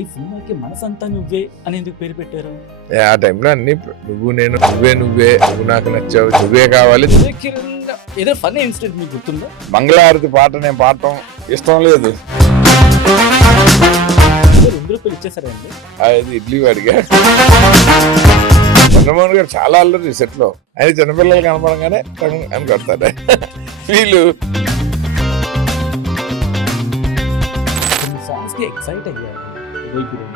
ఈ సినిమాకి మనసంతా నువ్వే అని ఎందుకు పేరు పెట్టారు? ఆ టైంలో అన్ని నువ్వు నేను నువ్వే నువ్వు నాకు నచ్చావు నువ్వే కావాలి. ఏదో ఫన్నీ ఇన్సిడెంట్ మీకు గుర్తుందా? మంగళహారతి పాట నేను పాడటం ఇష్టం లేదు, రూపాయలు ఇచ్చేసారండి. అది ఇడ్లీ వాడిగా. చంద్రమోహన్ గారు చాలా అల్లరి సెట్ లో, ఆయన చిన్నపిల్లలు కనపడంగానే అని కొడతాడు వీళ్ళు. సాంగ్స్ కి ఎక్సైట్ అయ్యారు.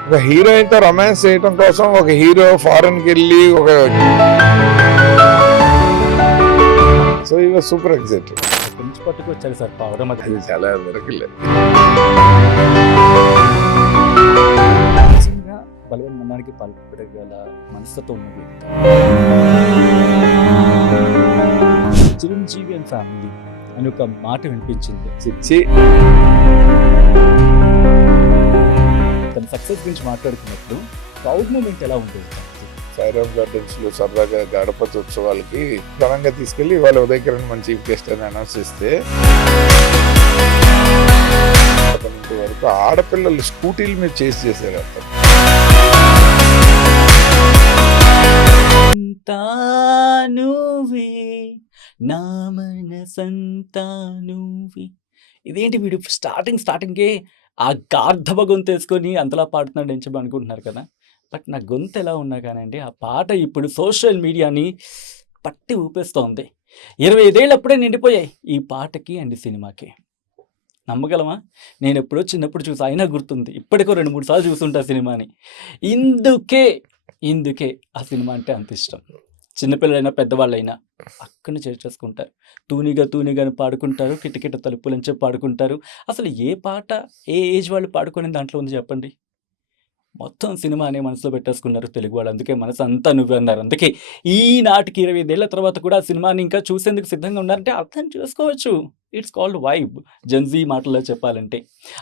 ఒక హీరోయిన్ తో రొమాన్స్ చేయడం కోసం ఒక హీరో ఫారెన్ కి వెళ్ళి ఒక సో ఈ వాజ్ సూపర్ ఎక్సైటెడ్. పెంచి పట్టుకొచ్చారు సార్ పవర్. అది చాలా మిరకిల్. బలవన్ మన్నానికి పాల్పడగల మనస్తత్వం ఉన్నది చిరంజీవి అండ్ ఫ్యామిలీ అని ఒక మాట వినిపించింది. తన సక్సెస్ గురించి మాట్లాడుతున్నప్పుడు ప్రౌడ్ మూమెంట్ ఎలా ఉంటుంది? సాయిరామ్ గార్డెన్స్ లో సరదాగా గణపతి ఉత్సవాలకి ఘనంగా తీసుకెళ్లి ఇవాళ ఉదయకిరణ్ మన చీఫ్ గెస్ట్ అని అనౌన్స్ చేస్తే వరకు ఆడపిల్లలు స్కూటీల మీద చేసి చేశారు. నువ్వే నా మనసంతా నువ్వే. ఇదేంటి వీడు స్టార్టింగ్కే ఆ గార్ధబ గొంతు వేసుకొని అంతలా పాడుతున్నాడు అని చెప్పి అనుకుంటున్నారు కదా. బట్ నా గొంతు ఎలా ఉన్నా కానండి ఆ పాట ఇప్పుడు సోషల్ మీడియాని పట్టి ఊపేస్తోంది. 25 ఏళ్ళప్పుడే నిండిపోయాయి ఈ పాటకి అండ్ సినిమాకి. నమ్మగలమా? నేను ఎప్పుడో చిన్నప్పుడు చూసి అయినా గుర్తుంది, ఇప్పటికో 2-3 సార్లు చూస్తుంటా సినిమాని. ఇందుకే ఆ సినిమా అంటే అంత ఇష్టం. చిన్నపిల్లలైనా పెద్దవాళ్ళైనా అక్కడిని చేర్చేసుకుంటారు. తూనిగా పాడుకుంటారు, కిటకిట తలుపులని చెప్పి పాడుకుంటారు. అసలు ఏ పాట ఏ ఏజ్ వాళ్ళు పాడుకునే దాంట్లో ఉంది చెప్పండి? మొత్తం సినిమా అనే మనసులో పెట్టేసుకున్నారు తెలుగు వాళ్ళు. అందుకే మనసు అంతా నువ్వే అన్నారు. అందుకే ఈనాటికి 25 ఏళ్ల తర్వాత కూడా ఆ సినిమాని ఇంకా చూసేందుకు సిద్ధంగా ఉన్నారంటే అర్థం చేసుకోవచ్చు. ఇట్స్ కాల్డ్ వైబ్, జెన్జీ మాటల్లో చెప్పాలంటే.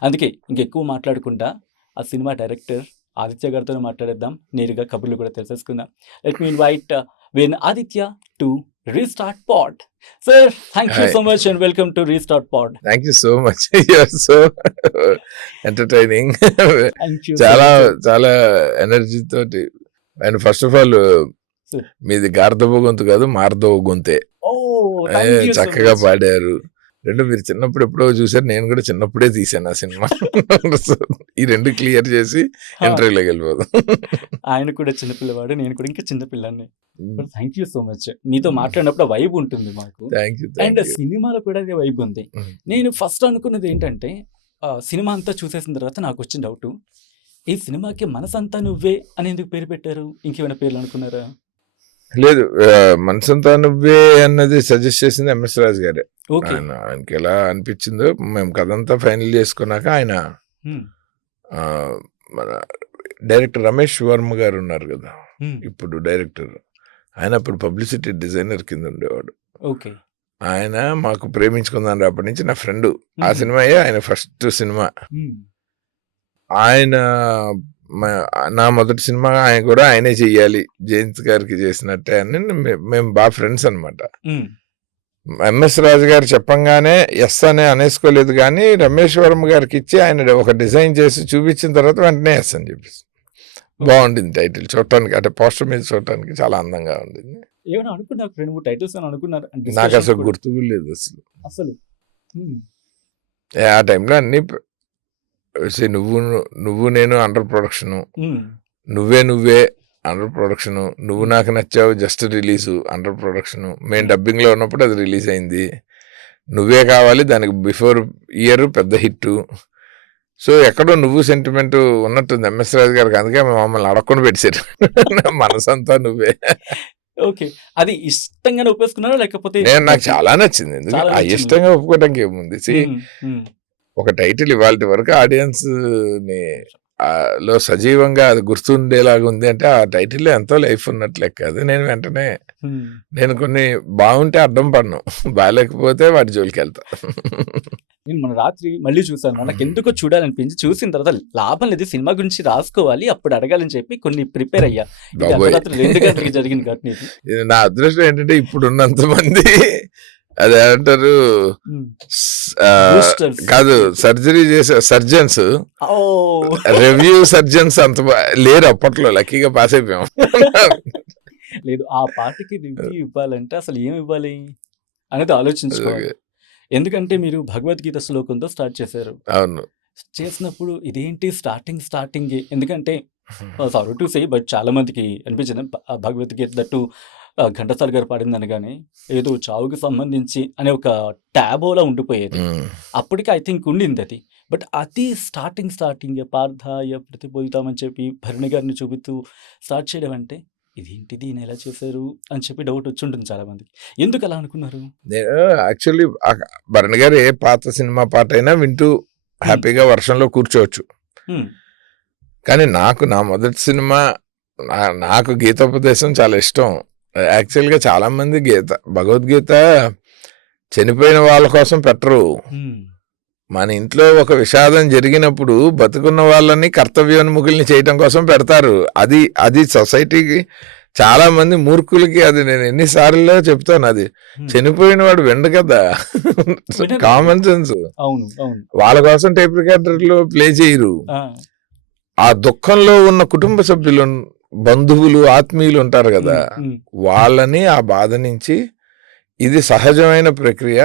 అందుకే ఇంకెక్కువ మాట్లాడకుండా ఆ సినిమా డైరెక్టర్ ఆదిత్య గారితో మాట్లాడేద్దాం. నేరుగా కబుర్లు కూడా తెలిసేసుకుందాం. Let me invite Venu Aditya to Restart Pod. Sir, thank you so much and welcome to Restart Pod. Thank you so much, you're so entertaining. చాలా చాలా ఎనర్జీ తోటి. అండ్ ఫస్ట్ ఆఫ్ ఆల్ మీది గార్ధవ గొంతు కాదు, మార్ధవ గొంతే. చక్కగా పాడారు. రెండు మీరు చిన్నప్పుడు ఎప్పుడో చూసారు, నేను కూడా చిన్నప్పుడే తీసాను ఆ సినిమా. ఈ రెండు క్లియర్ చేసి ఇంటర్వ్యూలోకి వెళ్ళిపోదు. ఆయన కూడా చిన్నపిల్లవాడు, నేను కూడా ఇంకా చిన్నపిల్లాన్ని. Thank you so much. మీతో మాట్లాడినప్పుడు వైబ్ ఉంటుంది మాకు. అండ్ సినిమాలో కూడా అదే వైబ్ ఉంది. నేను ఫస్ట్ అనుకున్నది ఏంటంటే సినిమా అంతా చూసేసిన తర్వాత నాకు వచ్చిన డౌట్, ఈ సినిమాకి మనసంతా నువ్వే అని ఎందుకు పేరు పెట్టారు? ఇంకేమైనా పేర్లు అనుకున్నారా? లేదు, మనసంతా నువ్వే అన్నది సజెస్ట్ చేసింది ఎంఎస్ రాజు గారే. ఆయనకి ఎలా అనిపించిందో మేము కథంతా ఫైనల్ చేసుకున్నాక ఆయన మన డైరెక్టర్ రమేష్ వర్మ గారు ఉన్నారు కదా ఇప్పుడు డైరెక్టర్, ఆయన అప్పుడు పబ్లిసిటీ డిజైనర్ కింద ఉండేవాడు. ఆయన మాకు ప్రేమించుకుందాం అప్పటి నుంచి నా ఫ్రెండ్. ఆ సినిమాయే ఆయన ఫస్ట్ సినిమా. ఆయన నా మొదటి సినిమా ఆయన కూడా ఆయనే చెయ్యాలి, జయంత్ గారికి చేసినట్టే అని మేము బాగా ఫ్రెండ్స్ అనమాట. ఎంఎస్ రాజు గారు చెప్పంగానే ఎస్ అని అనేసుకోలేదు, కానీ రమేష్ వర్మ గారికి ఇచ్చి ఆయన ఒక డిజైన్ చేసి చూపించిన తర్వాత వెంటనే ఎస్ అని చెప్పేసి. బాగుండింది టైటిల్ చూడటానికి, అంటే పోస్టర్ మీద చూడటానికి చాలా అందంగా ఉండింది. నాకు అసలు గుర్తు లేదు అసలు. ఆ టైంలో అన్ని నువ్వు నేను అండర్ ప్రొడక్షన్, నువ్వే అండర్ ప్రొడక్షన్, నువ్వు నాకు నచ్చావు జస్ట్ రిలీజ్ అండర్ ప్రొడక్షన్. మేము డబ్బింగ్ లో ఉన్నప్పుడు అది రిలీజ్ అయింది. నువ్వే కావాలి దానికి బిఫోర్ ఇయర్ పెద్ద హిట్. సో ఎక్కడో నువ్వు సెంటిమెంట్ ఉన్నట్టుంది ఎంఎస్ రాజు గారికి, అందుకే మమ్మల్ని అడగకుండా పెట్టారు. మనసంతా నువ్వే. ఓకే, అది ఇష్టంగానే ఒప్పేసుకున్నారా లేకపోతే? నాకు చాలా నచ్చింది. ఎందుకంటే ఇష్టంగా ఒప్పుకోవడానికి ఏముంది, ఒక టైటిల్ ఇవాళ వరకు ఆడియన్స్ ని లో సజీవంగా అది గుర్తుండేలాగా ఉంది అంటే ఆ టైటిల్ ఎంతో లైఫ్ ఉన్నట్లు లెక్క. అది నేను కొన్ని బాగుంటే అడ్డం పడను, బాగాలేకపోతే వాటి జోలికి వెళ్తా. నేను మన రాత్రి మళ్ళీ చూసాను, నాకు ఎందుకో చూడాలనిపించి చూసిన తర్వాత లాభం లేదు, సినిమా గురించి రాసుకోవాలి అప్పుడు అడగాలని చెప్పి కొన్ని ప్రిపేర్ అయ్యా. 2 గంటలకి జరిగిన ఘటన ఇది. నా అదృష్టం ఏంటంటే ఇప్పుడు ఉన్నంత మంది అది అంటారు బూస్టర్స్. కాదు, సర్జరీ చేసే సర్జన్స్, ఓ రివ్యూ సర్జన్స్ అంత లేరు అప్పట్లో, లక్కీగా పాస్ అయిపోయాం. లేదు, ఆ పాటకి రివ్యూ ఇవ్వాలంటే అసలు ఏమి ఇవ్వాలి అనేది ఆలోచించుకోవాలి. ఎందుకంటే మీరు భగవద్గీత శ్లోకంతో స్టార్ట్ చేశారు. అవును. చేసినప్పుడు ఇదేంటి స్టార్టింగ్ ఎందుకంటే సారీ టు సే బట్ చాలా మందికి అనిపించింది భగవద్గీత దట్టు ఘంటసాల గారు పాడింది అనగానే ఏదో చావుకి సంబంధించి అనే ఒక ట్యాబోలా ఉండిపోయేది. అప్పటికి ఐ థింక్ ఉండింది అది. బట్ అది స్టార్టింగ్ పార్థాయ ప్రతిబోధితామని చెప్పి భరణి గారిని చూపిస్తూ స్టార్ట్ చేయడం అంటే ఇదేంటిది ఈయన ఎలా చేశారు అని చెప్పి డౌట్ వచ్చి ఉంటుంది చాలా మందికి. ఎందుకు అలా అనుకున్నారు? నేను యాక్చువల్లీ భరణ్ గారు ఏ పాత సినిమా పాట అయినా వింటూ హ్యాపీగా వర్షంలో కూర్చోవచ్చు. హ్మ్. కానీ నాకు నా మొదటి సినిమా నాకు గీతోపదేశం చాలా ఇష్టం. యాక్చువల్గా చాలా మంది భగవద్గీత చనిపోయిన వాళ్ళ కోసం పెట్టరు. హ్మ్. మన ఇంట్లో ఒక విషాదం జరిగినప్పుడు బతుకున్న వాళ్ళని కర్తవ్యోన్ముఖుల్ని చేయటం కోసం పెడతారు. అది సొసైటీకి చాలా మంది మూర్ఖులకి, అది నేను ఎన్నిసార్లు చెప్తాను, అది హ్మ్. చనిపోయిన వాడు వినడు కదా, వినరు. Common sense. అవును అవును. వాళ్ళ కోసం టేప్ రికార్డర్లో ప్లే చేయరు. ఆ, ఆ దుఃఖంలో ఉన్న కుటుంబ సభ్యులు, బంధువులు, ఆత్మీయులు ఉంటారు కదా, ఉమ్, వాళ్ళని ఆ బాధ నుంచి, ఇది సహజమైన ప్రక్రియ,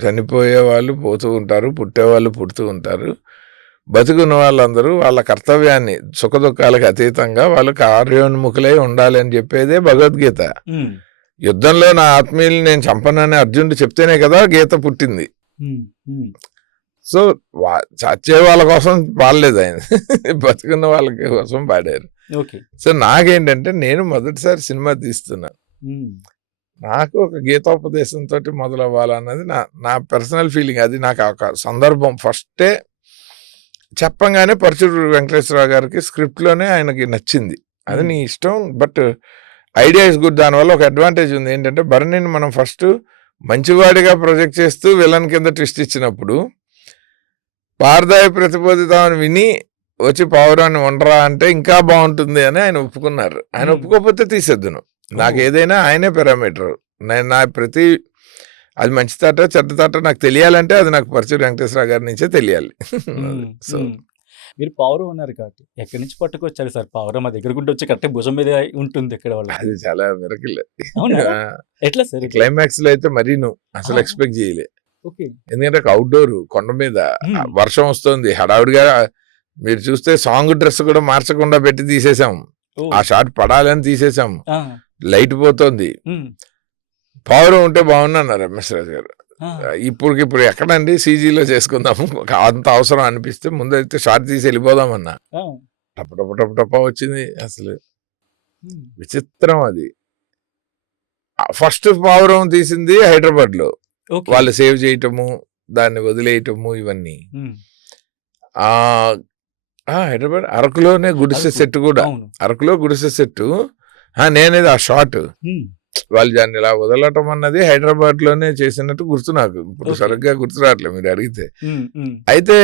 చనిపోయే వాళ్ళు పోతూ ఉంటారు, పుట్టేవాళ్ళు పుడుతూ ఉంటారు, బతుకున్న వాళ్ళందరూ వాళ్ళ కర్తవ్యాన్ని సుఖదుఖాలకు అతీతంగా వాళ్ళు కార్యోన్ముఖులై ఉండాలి అని చెప్పేదే భగవద్గీత. ఉమ్, యుద్ధంలో నా ఆత్మీయుల్ని నేను చంపనని అర్జునుడు చెప్తేనే కదా గీత పుట్టింది. ఉమ్, ఉమ్. సో చచ్చే వాళ్ళ కోసం పాడలేదు ఆయన, బతుకున్న వాళ్ళ కోసం పాడారు. ఓకే. సో నాకేంటంటే, నేను మొదటిసారి సినిమా తీస్తున్నా, ఉమ్, నాకు ఒక గీతోపదేశంతో మొదలవ్వాలన్నది నా పర్సనల్ ఫీలింగ్. అది నాకు ఒక సందర్భం ఫస్టే చెప్పంగానే పరచూరు వెంకటేశ్వరరావు గారికి స్క్రిప్ట్లోనే ఆయనకి నచ్చింది. అది నీ ఇష్టం, బట్ ఐడియా ఇస్ గుడ్. దానివల్ల ఒక అడ్వాంటేజ్ ఉంది ఏంటంటే, భరణిని మనం ఫస్ట్ మంచివాడిగా ప్రొజెక్ట్ చేస్తూ విలన్ కింద ట్విస్ట్ ఇచ్చినప్పుడు, పార్థాయ ప్రతిబోధితామని విని వచ్చి పావురాన్ని ఉండరా అంటే ఇంకా బాగుంటుంది అని ఆయన ఒప్పుకున్నారు. ఆయన ఒప్పుకోకపోతే తీసేద్దును. నాకు ఏదైనా ఆయనే పారామీటర్. నేను నా ప్రతి, అది మంచి తాట చెడ్డ తాట నాకు తెలియాలంటే అది నాకు పరచూరు వెంకటేశ్వరరావు గారి నుంచే తెలియాలి. సో మీరు పావురం ఉన్నారు కాబట్టి ఎక్కడి నుంచి పట్టుకొచ్చారు సార్ పావురం? మా దగ్గర గుంటే వచ్చి కరెక్ట్ భుజం మీద ఉంటుంది ఇక్కడ వాళ్ళు. అది చాలా మిరకిల్. అవునా? ఎట్లా సార్? క్లైమాక్స్ లో అయితే మరీ నువ్వు అసలు ఎక్స్పెక్ట్ చేయలే. ఓకే. ఎందుకంటే అవుట్డోర్ కొండ మీద వర్షం వస్తుంది, హడావుడిగా మీరు చూస్తే సాంగ్ డ్రెస్ కూడా మార్చకుండా పెట్టి తీసేసాం. ఆ షాట్ పడాలని తీసేసాం. లైట్ పోతుంది. పావురం ఉంటే బాగున్నారు ఎంఎస్ రాజు గారు. ఇప్పుడు ఎక్కడండి సీజీలో చేసుకుందాము, అంత అవసరం అనిపిస్తే ముందైతే షార్ట్ తీసి వెళ్ళిపోదామన్నా, టప్ప వచ్చింది. అసలు విచిత్రం. అది ఫస్ట్ పావురం తీసింది హైదరాబాద్ లో, వాళ్ళు సేవ్ చేయటము, దాన్ని వదిలేయటము, ఇవన్నీ హైదరాబాద్ అరకులోనే గుడిసె సెట్ కూడా, అరకులో గుడిసె సెట్. నేనేది ఆ షాట్ వాళ్ళు దాన్ని ఇలా వదలటం అన్నది హైదరాబాద్ లోనే చేసినట్టు గుర్తు నాకు. ఇప్పుడు సరిగ్గా గుర్తు రావట్లేదు మీరు అడిగితే. అయితే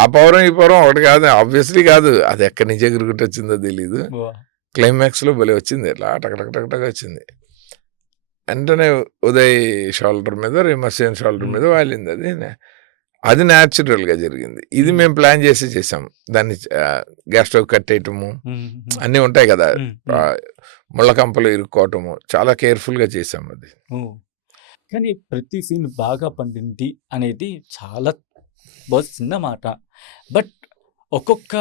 ఆ పౌరం ఈ పౌరం ఒకటి కాదు, ఆబ్వియస్లీ కాదు, అది ఎక్కడి నుంచి ఎగురుకుంటూ వచ్చిందో తెలీదు. క్లైమాక్స్ లో భలే వచ్చింది, ఇట్లా టక్ వచ్చింది. వెంటనే ఉదయ్ షోల్డర్ మీద, రిమర్సియన్ షోల్డర్ మీద వాలింది. అది న్యాచురల్ గా జరిగింది. ఇది మేము ప్లాన్ చేసాం. దాన్ని గ్యాస్ స్టవ్ కట్టేయటము అన్నీ ఉంటాయి కదా, ముళ్ళ కంపలు ఇరుక్కోవటము, చాలా కేర్ఫుల్ గా చేసాం అది. కానీ ప్రతి సీన్ బాగా పండింది అనేది చాలా చిన్న మాట, బట్ ఒక్కొక్క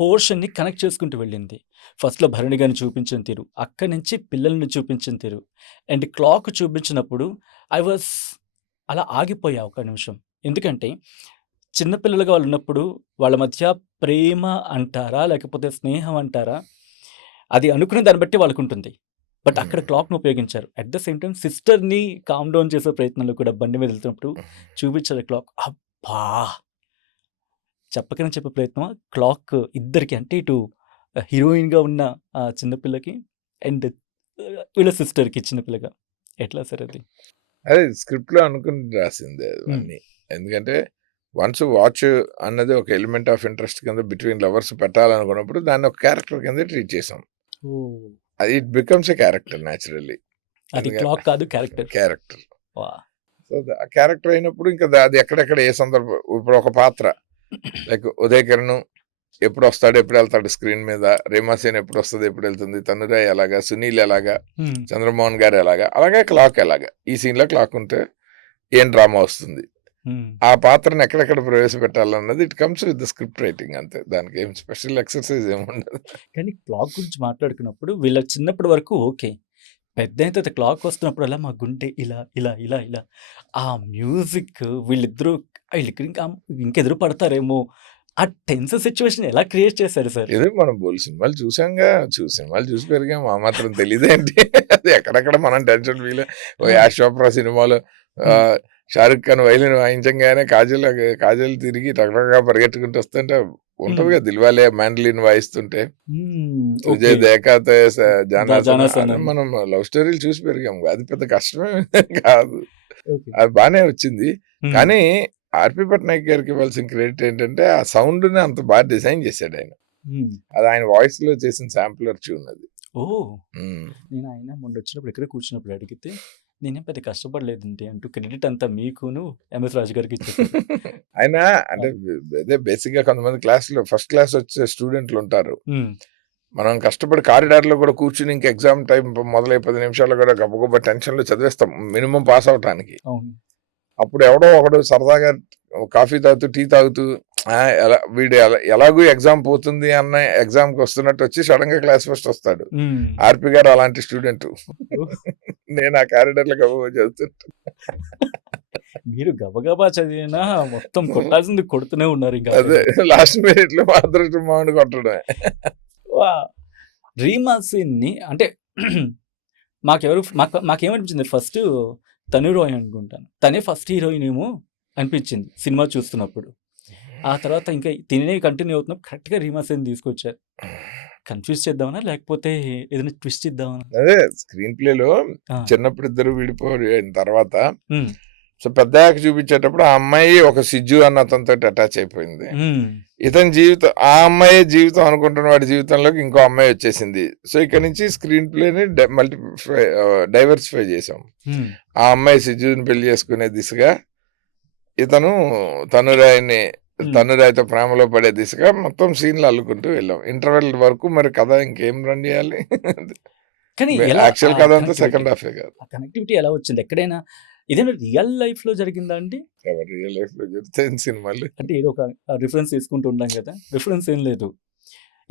పోర్షన్ని కనెక్ట్ చేసుకుంటూ వెళ్ళింది. ఫస్ట్లో భరణి గారిని చూపించిన తీరు, అక్కడి నుంచి పిల్లల్ని చూపించిన తీరు, అండ్ క్లాక్ చూపించినప్పుడు ఐ వాజ్ అలా ఆగిపోయా ఒక నిమిషం. ఎందుకంటే చిన్నపిల్లలుగా వాళ్ళు ఉన్నప్పుడు వాళ్ళ మధ్య ప్రేమ అంటారా లేకపోతే స్నేహం అంటారా, అది అనుకునే దాన్ని బట్టి వాళ్ళకు ఉంటుంది. బట్ అక్కడ క్లాక్ను ఉపయోగించారు. అట్ ద సేమ్ టైం సిస్టర్ని కామ్ డౌన్ చేసే ప్రయత్నంలో కూడా బండి మీద వెళ్తున్నప్పుడు చూపించారు క్లాక్. అబ్బా, చెప్పకనే చెప్పే ప్రయత్నం. క్లాక్ ఇద్దరికి, అంటే ఇటు హీరోయిన్గా ఉన్న చిన్నపిల్లకి అండ్ వీళ్ళ సిస్టర్కి చిన్నపిల్లగా, ఎట్లా సార్ అది? అదే స్క్రిప్ట్ లో అనుకుని రాసింది అవన్నీ. ఎందుకంటే వన్స్ వాచ్ అన్నది ఒక ఎలిమెంట్ ఆఫ్ ఇంట్రెస్ట్ కింద బిట్వీన్ లవర్స్ పెట్టాలనుకున్నప్పుడు దాన్ని ఒక క్యారెక్టర్ కింద ట్రీట్ చేసాం. అది it becomes a character naturally. అది క్లాక్ కాదు, క్యారెక్టర్. వా సో ఆ క్యారెక్టర్ అయినప్పుడు ఇంకా అది ఎక్కడెక్కడ ఏ సందర్భం, ఇప్పుడు ఒక పాత్ర లైక్ ఉదయ్ కిరణ్ ఎప్పుడు వస్తాడు ఎప్పుడు వెళ్తాడు స్క్రీన్ మీద, రేమాసేన్ ఎప్పుడు వస్తుంది ఎప్పుడు వెళ్తుంది, తనురాయ్ ఎలాగా, సునీల్ ఎలాగా, చంద్రమోహన్ గారు ఎలాగా, అలాగే క్లాక్ ఎలాగా, ఈ సీన్ లో క్లాక్ ఉంటే ఏం డ్రామా వస్తుంది, ఆ పాత్రను ఎక్కడెక్కడ ప్రవేశపెట్టాలన్నది it comes with the script writing అంతే, దానికి ఏం స్పెషల్ ఎక్సర్సైజ్ ఏమి ఉండదు. కానీ క్లాక్ గురించి మాట్లాడుకున్నప్పుడు వీళ్ళ చిన్నప్పటి వరకు ఓకే, పెద్ద అయిన తర్వాత క్లాక్ వస్తున్నప్పుడల్లా మా గుండె ఇలా ఇలా ఇలా ఇలా ఆ మ్యూజిక్ వీళ్ళిద్దరూ వీళ్ళకి ఇంకెదురు పడతారేమో ఆ టెన్స్ సిచ్యువేషన్ ఎలా క్రియేట్ చేశారు సార్? ఏదో మనం బోల్ సినిమాలు చూసాంగా, సినిమాలు చూసి పెరిగాం, ఆ మాత్రం తెలియదేంటి. అది ఎక్కడెక్కడ మనం టెన్షన్ ఫీల్. ఓ యాష్ చోప్రా సినిమాలో షారుఖ్ ఖాన్ వైలిన్ వాయించంగానే కాజల్ తిరిగి టక్టక్గా పరిగెట్టుకుంటూ వస్తుంటే ఉంటది కదా, దిల్వాలే మ్యాండలిన్ వాయిస్తుంటే, విజయ్ దేకాతే జానా, మనం లవ్ స్టోరీలు చూసి పెరిగాం, అది పెద్ద కష్టమే కాదు, అది బానే వచ్చింది. కానీ ఆర్పి పట్నాయక్ గారికి ఇవ్వాల్సిన క్రెడిట్ ఏంటంటే ఆ సౌండ్ ని అంత బాగా డిజైన్ చేశాడు ఆయన, అది ఆయన వాయిస్ లో చేసిన శాంపులర్ ట్యూన్ అది. నేను ఆయన మొన్న వచ్చినప్పుడు ఇక్కడ కూర్చున్నప్పుడు అడిగితే నేనేం పెద్ద కష్టపడలేదండి అంటూ క్రెడిట్ అంతా మీకును ఎంఎస్ రాజు గారికి ఇచ్చేసారు. ఆయన అంటే అదే బేసిక్ గా కొంతమంది ఫస్ట్ క్లాస్ వచ్చే స్టూడెంట్లు ఉంటారు, మనం కష్టపడి కారిడార్ లో కూడా కూర్చుని ఇంకా ఎగ్జామ్ టైం మొదలై 10 నిమిషాలు కూడా గబగబా టెన్షన్ లో చదివేస్తాం మినిమం పాస్ అవటానికి. అప్పుడు ఎవడో ఒకడు సరదాగా కాఫీ తాగుతూ టీ తాగుతూ వీడు ఎలాగూ ఎగ్జామ్ పోతుంది అన్న ఎగ్జామ్ కి వస్తున్నట్టు వచ్చి సడన్ గా క్లాస్ ఫస్ట్ వస్తాడు. ఆర్పి గారు అలాంటి స్టూడెంట్, నేను ఆ కారిడార్ లో గబగబా చదువుతుంటా. మీరు గబగబా చదివినా మొత్తం కొట్టాల్సింది కొడుతూనే ఉన్నారు. ఇంకా అదే లాస్ట్ మినిట్ లో మాత్రం మామిడి కొట్టడమే. రీమా సీన్ ని అంటే మాకేమనిపించింది ఫస్ట్ తనురాయ్ అనుకుంటాను, తనే ఫస్ట్ హీరోయిన్ ఏమో అనిపించింది సినిమా చూస్తున్నప్పుడు. ఆ తర్వాత ఇంకా తినే కంటిన్యూ అవుతున్నప్పుడు కరెక్ట్ గా రీమా సేన్ తీసుకొచ్చారు. కన్ఫ్యూజ్ చేద్దామనా లేకపోతే ఏదైనా ట్విస్ట్ ఇద్దామనా? అదే స్క్రీన్ ప్లే లో చిన్నప్పుడు ఇద్దరు విడిపోయిన తర్వాత సో పెద్ద చూపించేటప్పుడు ఆ అమ్మాయి ఒక సిజ్జు అన్న అతనితో అటాచ్ అయిపోయింది. ఇతని జీవితం ఆ అమ్మాయి జీవితం అనుకుంటున్న వాడి జీవితంలోకి ఇంకో అమ్మాయి వచ్చేసింది. సో ఇక్కడ నుంచి స్క్రీన్ ప్లేని డైవర్సిఫై చేసాం. ఆ అమ్మాయి సిజ్జుని పెళ్లి చేసుకునే దిశగా, ఇతను తనురాయ్తో ప్రేమలో పడే దిశగా మొత్తం సీన్లు అల్లుకుంటూ వెళ్ళాం. ఇంటర్వెల్ వరకు మరి కథ ఇంకేం రన్ చేయాలి, కానీ యాక్చువల్ కథ అంతా సెకండ్ హాఫ్ కాదు. కనెక్టివిటీ ఎలా వచ్చింది? ఎక్కడైనా ఇదేనా రియల్ లైఫ్ లో జరిగిందా అండి? రియల్ లైఫ్ లో జరిగితే సినిమాలు అంటే ఏదో ఒక రిఫరెన్స్ తీసుకుంటూ ఉంటాం కదా, రిఫరెన్స్ ఏం లేదు.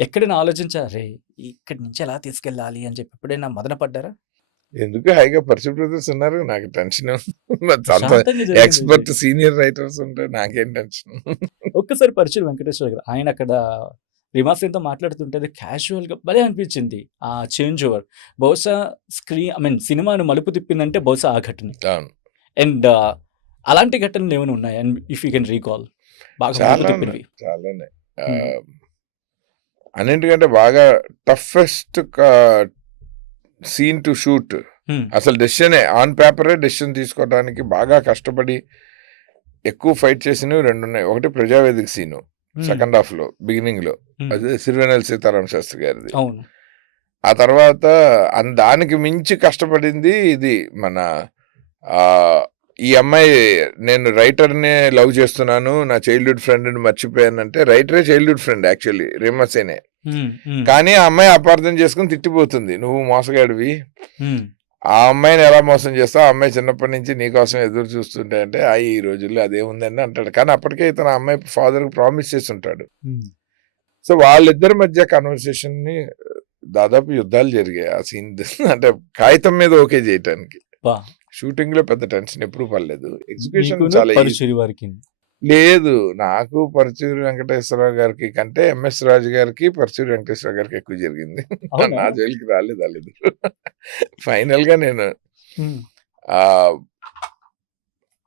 ఎక్కడైనా ఆలోచించారే ఇక్కడి నుంచి ఎలా తీసుకెళ్ళాలి అని చెప్పి ఎప్పుడైనా మదన పడ్డారా? ఎందుకు హాయిగా పరిచయ బ్రదర్స్ ఉన్నారు, నాకు టెన్షన్. ఎక్స్పర్ట్ సీనియర్ రైటర్స్ ఉంటే నాకేం టెన్షన్. ఒక్కసారి పరిచయం వెంకటేశ్వర గారు, ఆయన అక్కడ రిమాసేన్తో మాట్లాడుతుంటే క్యాజువల్ గా భలే అనిపించింది ఆ చేంజ్ ఓవర్. బహుశా సినిమాను మలుపు తిప్పిందంటే బహుశా ఆ ఘటన. అండ్ అలాంటి ఘటనలు ఏమైనా ఉన్నాయి ఇఫ్ యూ కెన్ రీకాల్? చాలానే అన్నింటికంటే బాగా టఫెస్ట్ సీన్ టు షూట్, అసలు డెసిషనే ఆన్ పేపరే డెసిషన్ తీసుకోవడానికి బాగా కష్టపడి ఎక్కువ ఫైట్ చేసినవి 2 ఉన్నాయి. ఒకటి ప్రజావేదిక సీను సెకండ్ హాఫ్ లో బిగినింగ్ లో, అదే సిరివెన్నెల సీతారామ శాస్త్రి గారిది. ఆ తర్వాత దానికి మించి కష్టపడింది ఇది మన ఈ అమ్మాయి, నేను రైటర్నే లవ్ చేస్తున్నాను, నా చైల్డ్హుడ్ ఫ్రెండ్ని మర్చిపోయానంటే, రైటరే చైల్డ్హుడ్ ఫ్రెండ్ యాక్చువల్లీ రేమాసేనే, కానీ ఆ అమ్మాయి అపార్థం చేసుకుని తిట్టిపోతుంది, నువ్వు మోసగాడివి, ఆ అమ్మాయిని ఎలా మోసం చేస్తావు, ఆ అమ్మాయి చిన్నప్పటి నుంచి నీకోసం ఎదురు చూస్తుంటే అంటే ఈ రోజుల్లో అదేముందని అంటాడు. కానీ అప్పటికే ఇతను ఆ అమ్మాయి ఫాదర్ కి ప్రామిస్ చేసి ఉంటాడు. సో వాళ్ళిద్దరి మధ్య కన్వర్సేషన్ ని దాదాపు యుద్ధాలు జరిగాయి ఆ సీన్. అంటే కాగితం మీద ఓకే చేయటానికి, షూటింగ్ లో పెద్ద టెన్షన్ ఎప్పుడు పడలేదు. ఎగ్జిక్యూషన్ చాలా లేదు. నాకు పరుచూరి వెంకటేశ్వరరావు గారికి కంటే ఎంఎస్ రాజు గారికి పరుచూరి వెంకటేశ్వరరావు గారికి ఎక్కువ జరిగింది. నా జైలుకి రాలేదు. ఫైనల్ గా నేను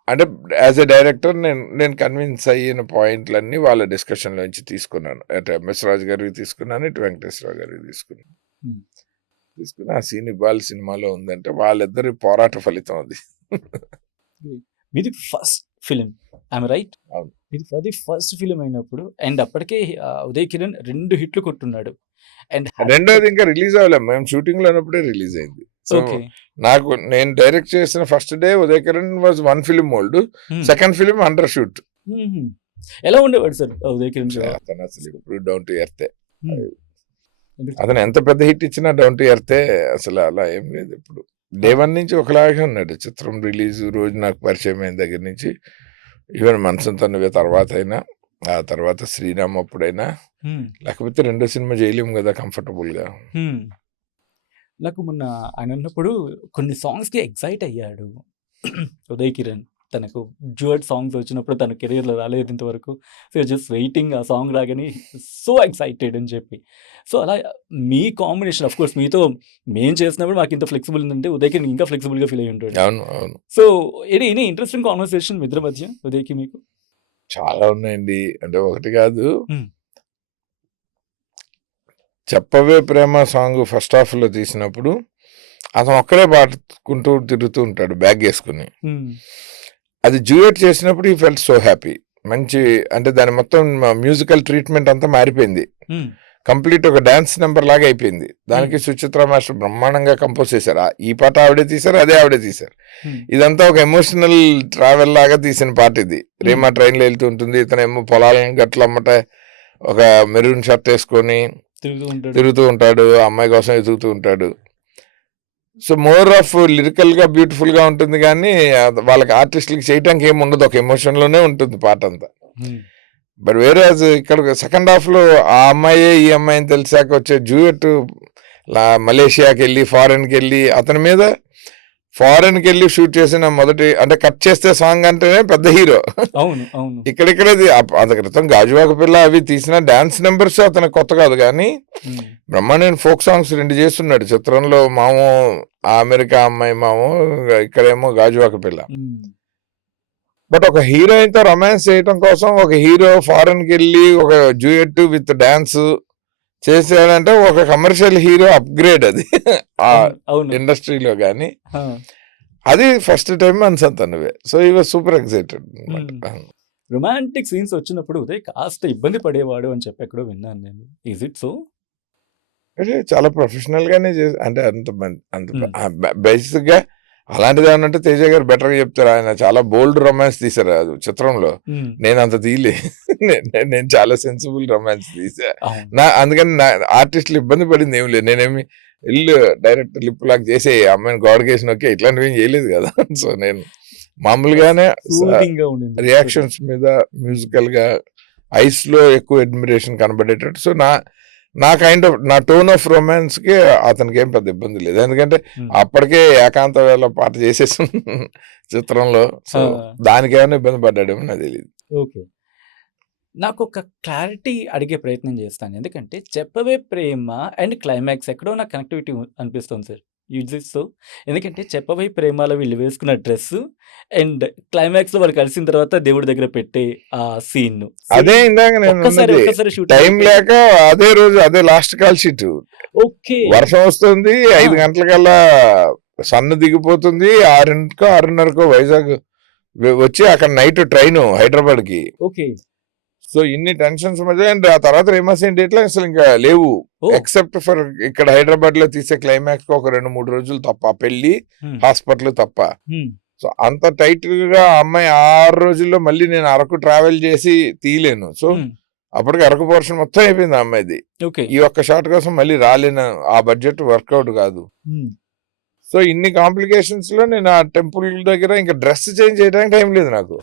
అంటే యాజ్ ఎ డైరెక్టర్ నేను కన్విన్స్ అయిన పాయింట్లన్నీ వాళ్ళ డిస్కషన్ లోంచి తీసుకున్నాను. అటు ఎంఎస్ రాజు గారికి తీసుకున్నాను, ఇటు వెంకటేశ్వరరావు గారికి తీసుకుని ఆ సీన్ ఇవ్వాలి సినిమాలో ఉందంటే వాళ్ళిద్దరి పోరాట ఫలితం అది. మీది ఫస్ట్ ఫిలిం, ఐఎమ్ రైట్? ఇది ఫస్ట్ ఫిలిం అయినప్పుడు, అండ్ అప్పటికే ఉదయ్ కిరణ్ 2 హిట్లు కొట్టున్నాడు. అండ్ రెండోది ఇంకా రిలీజ్ అవ్వలేము, మేము షూటింగ్ లో ఉన్నప్పుడే రిలీజ్ అయింది. So okay. నేను డైరెక్ట్ చేసిన first day Uday Kiran was 1 film old, hmm. Second film under shoot. హుహు. ఎలా ఉండేవాడు సార్ ఉదయ్ కిరణ్ గారు? అతను అసలు ఇప్పుడు డౌన్ టు ఎర్తే. హ్మ్. ఎందుకు? అతను ఎంత పెద్ద హిట్ ఇచ్చినా డౌన్ టు ఎర్తే, అసలు అలా ఏం లేదు. ఇప్పుడు డే 1 నుంచి ఒకలాగే ఉన్నాడు. చిత్రం రిలీజ్ రోజు నాకు పరిచయం అయిన దగ్గర నుంచి, ఈవెన్ మనసుతో నువ్వే తర్వాత అయినా, ఆ తర్వాత శ్రీరామ్ అప్పుడైనా, హ్మ్. లేకపోతే రెండో సినిమా చేయలేము కదా కంఫర్టబుల్ గా. హ్మ్. నాకు మొన్న ఆయన ఉన్నప్పుడు కొన్ని సాంగ్స్‌కి ఎక్సైట్ అయ్యాడు ఉదయ్ కిరణ్. తనకు డ్యూయట్ సాంగ్స్ వచ్చినప్పుడు తన కెరియర్‌లో రాలేదు ఇంతవరకు. సో, జస్ట్ వెయిటింగ్ ఆ సాంగ్ రాగానే సో ఎక్సైటెడ్ అని చెప్పి. సో, అలా మీ కాంబినేషన్ ఆఫ్‌కోర్స్ మీతో మేము చేసినప్పుడు మాకు ఇంత ఫ్లెక్సిబుల్ ఉందంటే ఉదయ్ కిరణ్ ఇంకా ఫ్లెక్సిబుల్‌గా ఫీల్ అయ్యి ఉంటాడు. అవును, అవును. సో, ఎనీ ఇంట్రెస్టింగ్ కాన్వర్సేషన్ మీ ఇద్దరి మధ్య ఉదయ్‌కి మీకు? చాలా ఉన్నాయండి. అంటే ఒకటి కాదు. హ్మ్. చెప్పవే ప్రేమ సాంగ్ ఫస్ట్ హాఫ్ లో తీసినప్పుడు అతను ఒక్కడే పాడుకుంటూ తిరుగుతూ ఉంటాడు బ్యాగ్ వేసుకుని. హ్మ్. అది డ్యూయట్ చేసినప్పుడు ఈ ఫెల్ట్ సో హ్యాపీ. మంచి, అంటే దాని మొత్తం మ్యూజికల్ ట్రీట్మెంట్ అంతా మారిపోయింది. హ్మ్. కంప్లీట్ ఒక డాన్స్ నెంబర్ లాగా అయిపోయింది. దానికి హ్మ్. సుచిత్ర మాస్టర్ బ్రహ్మాండంగా కంపోజ్ చేశారు. ఈ పాట ఆవిడే తీశారు, అదే ఆవిడే తీశారు. హ్మ్. ఇదంతా ఒక ఎమోషనల్ ట్రావెల్ లాగా తీసిన పాట ఇది. హ్మ్. రేమా ట్రైన్లో వెళ్తూ ఉంటుంది, ఇతనేమో పొలాలను గట్ల అమ్మట ఒక మెరూన్ షర్ట్ వేసుకొని తిరుగుతూ ఉంటాడు. తిరుగుతూ ఉంటాడు, ఆ అమ్మాయి కోసం ఎదుగుతూ ఉంటాడు. సో మోర్ ఆఫ్ లిరికల్ గా బ్యూటిఫుల్ గా ఉంటుంది, కానీ వాళ్ళకి ఆర్టిస్టులకి చేయటానికి ఏమి ఉండదు, ఒక ఎమోషన్ లోనే ఉంటుంది పాట అంతా. హ్మ్. బట్ వేరే ఇక్కడ సెకండ్ హాఫ్ లో ఆ అమ్మాయి ఈ అమ్మాయిని తెలిసాక వచ్చే డ్యూయట్, మలేషియాకి వెళ్ళి ఫారెన్కి వెళ్ళి అతని మీద ఫారెన్కి వెళ్ళి షూట్ చేసిన మొదటి, అంటే కట్ చేస్తే సాంగ్ అంటేనే పెద్ద హీరో. అవును. అవును. ఇక్కడిక్కడది అంత క్రితం గాజువాక పిల్ల అవి తీసిన డాన్స్ నెంబర్స్ అతనికి కొత్త కాదు, కానీ హ్మ్. బ్రహ్మాండమైన ఫోక్ సాంగ్స్ 2 చేస్తున్నాడు. చిత్రంలో మామో ఆ అమెరికా అమ్మాయి మామో, ఇక్కడేమో గాజువాక పిల్ల. హ్మ్. బట్ ఒక హీరోయిన్ తో రొమాన్స్ చేయడం కోసం ఒక హీరో ఫారెన్ కి వెళ్ళి ఒక డ్యూయట్ విత్ డాన్స్ చేశాడంటే ఒక కమర్షియల్ హీరో అప్గ్రేడ్ అది ఆ అవును. అవును. ఇండస్ట్రీలో. కానీ ఆ! అది ఫస్ట్ టైం అనువే. సో ఈ వాజ్ సూపర్ ఎక్సైటెడ్ అనమాట. హ్మ్. రొమాంటిక్ సీన్స్ వచ్చినప్పుడు ఉదయ్ కాస్త ఇబ్బంది పడేవాడు అని చెప్పి ఎక్కడో విన్నాను నేను. Is it so? అంటే చాలా ప్రొఫెషనల్ గానే అంటే అంత హ్మ్. బేసిక్ గా అలాంటిది ఏమన్నా అంటే తేజ గారు బెటర్ గా చెప్తారు. ఆయన చాలా బోల్డ్ రొమాన్స్ తీశారు అది చిత్రంలో. హ్మ్. నేను అంత తీయలే. నేను చాలా సెన్సిబుల్ రొమాన్స్ తీసా. అవును. అందుకని ఆర్టిస్టులు ఇబ్బంది పడింది ఏమి లేదు. నేనేమి ఇల్లు డైరెక్ట్ లిప్ లాక్ చేసి అమ్మాయిని గోడకేసి నొక్కి ఇట్లాంటివి ఏం చేయలేదు కదా. సో నేను మామూలుగానే సూదింగ్‌గా ఉండింది. రియాక్షన్స్ మీద మ్యూజికల్ గా ఐస్ లో ఎక్కువ అడ్మిరేషన్ కనబడేటట్టు. సో నా కైండ్ ఆఫ్ నా టోన్ ఆఫ్ రొమాన్స్ కి అతనికి ఏం పెద్ద ఇబ్బంది లేదు, ఎందుకంటే హ్మ్. అప్పటికే ఏకాంత వేళ పాట చేసేసి చిత్రంలో. సో ఆ! దానికి ఏమైనా ఇబ్బంది పడ్డాడేమో నాకు తెలియదు. ఓకే. నాకొక క్లారిటీ అడిగే ప్రయత్నం చేస్తాను. ఎందుకంటే 'చెప్పవే ప్రేమ' అండ్ క్లైమాక్స్ ఎక్కడో నాకు కనెక్టివిటీ అనిపిస్తుంది సార్. Is it so? ఎందుకంటే 'చెప్పవే ప్రేమ'లో వీళ్ళు వేసుకున్న డ్రెస్సు అండ్ క్లైమాక్స్‌లో వాళ్ళు కలిసిన తర్వాత దేవుడి దగ్గర పెట్టే ఆ సీను. అదే సేమ్ ఇందాక నేను ఒక్కసారి షూటింగ్ టైం అయిపోయింది. లేక అదే రోజు అదే లాస్ట్ కాల్ షీట్. ఓకే. వర్షం వస్తుంది, ఆ! 5 గంటలకల్లా సన్ను దిగిపోతుంది, 6కో 6:30కో వైజాగ్ వచ్చి అక్కడ నైట్ ట్రైన్ హైదరాబాద్ కి. ఓకే. సో ఇన్ని టెన్షన్స్ మధ్య అండ్ ఆ తర్వాత రేమాసేన్ డేట్లు అసలు ఇంకా లేవు, ఓహ్! ఎక్సెప్ట్ ఫర్ ఇక్కడ హైదరాబాద్ లో తీసే క్లైమాక్స్ ఒక 2-3 రోజులు తప్ప, పెళ్లి హ్మ్. హాస్పిటల్ తప్ప. హ్మ్. సో అంత టైట్ గా అమ్మాయి 6 రోజుల్లో మళ్ళీ నేను అరకు ట్రావెల్ చేసి తీయలేను. సో హ్మ్. అప్పటికి అరకు పోర్షన్ మొత్తం అయిపోయింది ఆ అమ్మాయిది. ఓకే. ఈ ఒక్క షాట్ కోసం మళ్ళీ రాలేను, ఆ బడ్జెట్ వర్కౌట్ కాదు. హ్మ్. సో ఇన్ని కాంప్లికేషన్స్ లో నేను ఆ టెంపుల్ దగ్గర ఇంకా డ్రెస్ చేంజ్ చేయడానికి టైం లేదు నాకు.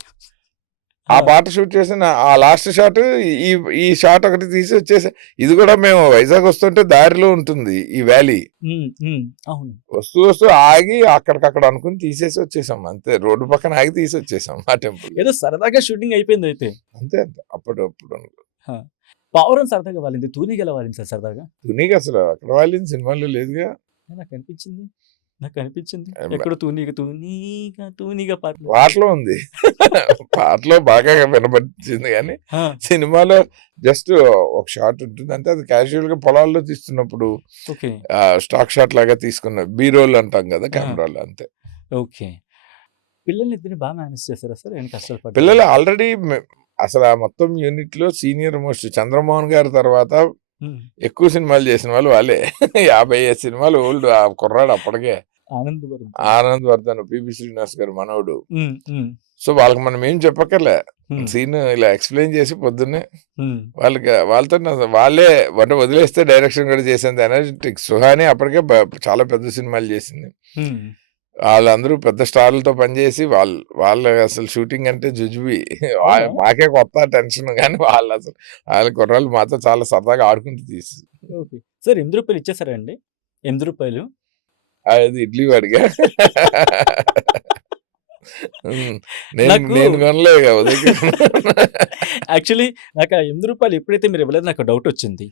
ఆ ఆ! పాట షూట్ చేసిన ఆ లాస్ట్ షాట్, ఈ ఈ షాట్ ఒకటి తీసి వచ్చేసా. ఇది కూడా మేము వైజాగ్ వస్తుంటే దారిలో ఉంటుంది ఈ వ్యాలీ. హ్మ్. హ్మ్. అవును. వస్తూ ఆగి అక్కడికక్కడ అనుకుని తీసేసి వచ్చేసాం అంతే. రోడ్డు పక్కన ఆగి తీసి వచ్చేసాం ఆ టెంపుల్. ఏదో సరదాగా షూటింగ్ అయిపోయిందయితే. అంతే అప్పుడు ఆ! 'పావురం' సరదాగా వాలింది. 'తూనిగ' ఎలా వాలింది సార్ సరదాగా? తునీగా అసలు అక్కడ వాళ్ళిన సినిమాలో లేదుగా. నాకనిపించింది. నాకనిపించింది. ఎక్కడో 'తూనిగ తూనీగ తూనిగ' పాటలో. పాటలో ఉంది. పాటలో బాగా వినపడింది, కానీ ఆ! సినిమాలో జస్ట్ ఒక షాట్ ఉంటుంది అంతే. అది క్యాజువల్ గా పొలాల్లో తీస్తున్నప్పుడు ఓకే. స్టాక్ షాట్ లాగా తీసుకున్న బీరోల్ అంటాం కదా ఆ! కెమెరాలో, అంతే. ఓకే. పిల్లల్నిద్దరిని మేనేజ్ చేసారా సార్? ఏమైనా కష్టాలు పడ్డారా? పిల్లలు ఆల్రెడీ అసలు ఆ మొత్తం యూనిట్ లో సీనియర్ మోస్ట్ చంద్రమోహన్ గారి తర్వాత హ్మ్. ఎక్కువ సినిమాలు చేసిన వాళ్ళు వాళ్ళే. 55 సినిమాలు ఓల్డ్ ఆ కుర్రాడు అప్పటికే. ఆనంద్ వరం. ఆనంద్ వర్ధన్, పిబి శ్రీనివాస్ గారు మనవడు. హ్మ్. హ్మ్. సో వాళ్ళకి మనం ఏం చెప్పక్కర్లే, హ్మ్. సీన్ ఇలా ఎక్స్ప్లెయిన్ చేసి పొద్దున్నే హ్మ్. వాళ్ళతో వాళ్ళే అంటే వదిలేస్తే డైరెక్షన్ కూడా చేసేంత ఎనర్జెటిక్. సుహాని అప్పటికే చాలా పెద్ద సినిమాలు చేసింది. హ్మ్. వాళ్ళందరూ పెద్ద స్టార్లతో పనిచేసి వాళ్ళ అసలు షూటింగ్ అంటే జుజుబి. అవునా? మాకే కొత్త టెన్షన్, కానీ వాళ్ళు అసలు వాళ్ళ కుర్రాళ్ళు మాతో చాలా సరదాగా ఆడుకుంటూ తీసి. ఓకే. సార్ రూ. 8 ఇచ్చేసారా అండి? రూ. 8 అది ఇడ్లీ వాడిగా. నేను నాకు నేను కొనలే ఇక ఉదయ్ కిరణ్. యాక్చువల్లీ నాకు ఆ రూ. 8 ఎప్పుడైతే మీరు ఇవ్వలేదో నాకు డౌట్ వచ్చింది.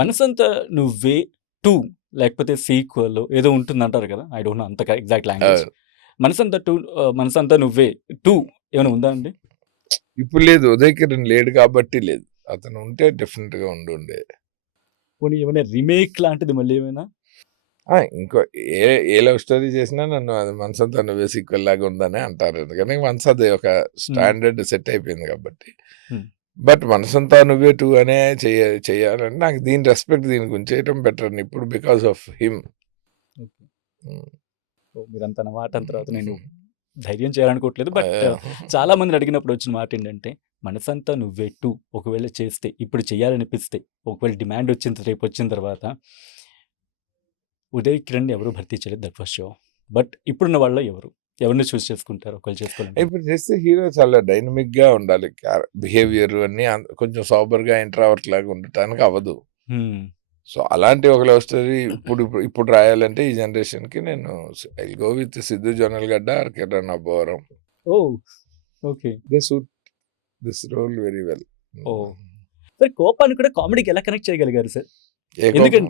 మనసంతా నువ్వే 2 లేకపోతే సీక్వెల్ ఏదో ఉంటుందంటారు కదా! ఐ డోంట్ నో అంత ఎగ్జాక్ట్ లాంగ్వేజ్. అవును. మనసంతా నువ్వే 2 ఏమైనా ఉందా అండి? ఇప్పుడు లేదు, ఉదయ్ కిరణ్ లేడు కాబట్టి లేదు. అతను ఉంటే డెఫినెట్ గా ఉండుండే. పోనీ ఏమైనా రీమేక్ లాంటిది మళ్ళీ ఏమైనా? ఇంకో ఏ లవ్ స్టోరీ చేసినా నన్ను అది మనసంతా నువ్వే సీక్వెల్ లాగా ఉందని అంటారు. ఎందుకంటే వన్స్ అది ఒక స్టాండర్డ్ సెట్ అయిపోయింది కాబట్టి. హ్మ్. బట్ మనసంతా నువ్వే 2 అనే చేయాలంటే నాకు దీని రెస్పెక్ట్ దీనికి ఉంచేయటం బెటర్ అని ఇప్పుడు, because of him. Okay. So, మీరంత నా మాట అన్న తర్వాత నేను ధైర్యం చేయాలనుకోవట్లేదు. బట్ చాలా మందిని అడిగినప్పుడు వచ్చిన మాట ఏంటంటే, మనసంతా నువ్వే 2 ఒకవేళ చేస్తే, ఇప్పుడు చేయాలనిపిస్తే, ఒకవేళ డిమాండ్ రేపు వచ్చిన తర్వాత ఉదయ్ కిరణ్ ఎవరు భర్తీ చేయలేదు. That was sure. బట్ ఇప్పుడున్న వాళ్ళలో ఎవరిని చూస్ చేసుకుంటారు ఒకవేళ చేసుకోవాలంటే? ఇప్పుడు చేస్తే హీరో చాలా డైనమిక్ గా ఉండాలి. బిహేవియర్ అన్ని కొంచెం సాబర్ గా ఇంట్రావర్ట్ లాగా ఉండటానికి అవ్వదు. హ్మ్. సో అలాంటి ఒక లవ్ స్టోరీ ఇప్పుడు రాయాలంటే ఈ జనరేషన్ కి నేను I go with Siddhu Jonnalagadda or Kiran Abbavaram. Oh! Okay. They suit this role very well. Oh! మరి కోపాన్ని కూడా కామెడీకి ఎలా కనెక్ట్ చేయగలిగారు సార్? ఏ కోపం? ఎందుకంటే